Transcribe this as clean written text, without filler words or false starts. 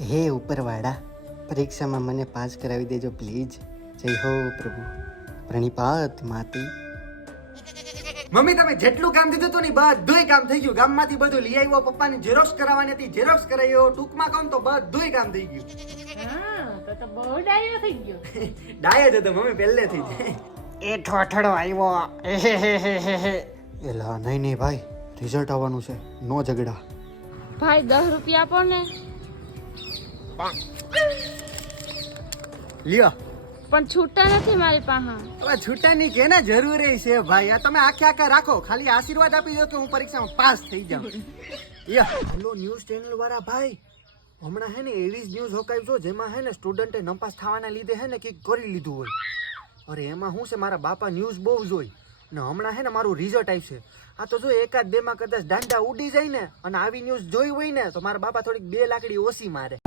હે ઉપરવાળા, પરીક્ષામાં મને પાસ કરાવી દેજો પ્લીઝ. જય હો પ્રભુ. પ્રણિપાત માતી. મમ્મી તમે જેટલું કામ દીધું હતું ને બધુંય કામ થઈ ગયું. ગામમાંથી બધું લઈ આવ્યો, પપ્પાની ઝેરોક્સ કરાવવાની હતી, ઝેરોક્સ કરાવ્યો. ટૂંકમાં કહું તો બધુંય કામ થઈ ગયું. હા તો બહુ ડાયો થઈ ગયો. ડાયો જ હતો મમ્મી પહેલેથી જ. એ ઠોઠડો આવ્યો. એલા નહીં ભાઈ, રિઝલ્ટ આવવાનું છે, નો ઝઘડા. ભાઈ 10 રૂપિયા આપો ને. લ્યો પણ છૂટા નથી મારી પાસે. હવે છૂટાની કે ને જરૂરી છે ભાઈ. આ તમે આખે રાખો, ખાલી આશીર્વાદ આપી દો કે હું પરીક્ષામાં પાસ થઈ જાઉં. હેલો ન્યૂઝ ચેનલ વાળા ભાઈ, હમણાં હે ને એવી જ ન્યૂઝ હોકાવી છો જેમાં હે ને સ્ટુડન્ટે નપાસ થવાના લીધે હે ને કંઈક કરી લીધું હોય. અરે એમાં શું છે, મારા બાપા ન્યૂઝ બહુ જોઈ ને હમણાં હે ને મારું રિઝલ્ટ આવશે. આ તો જો એકાદ બે માં કદાચ દાંડા ઉડી જાય ને અને આવી ન્યૂઝ જોઈ હોય ને તો મારા બાપા થોડીક 2 લાકડી ઓછી મારે.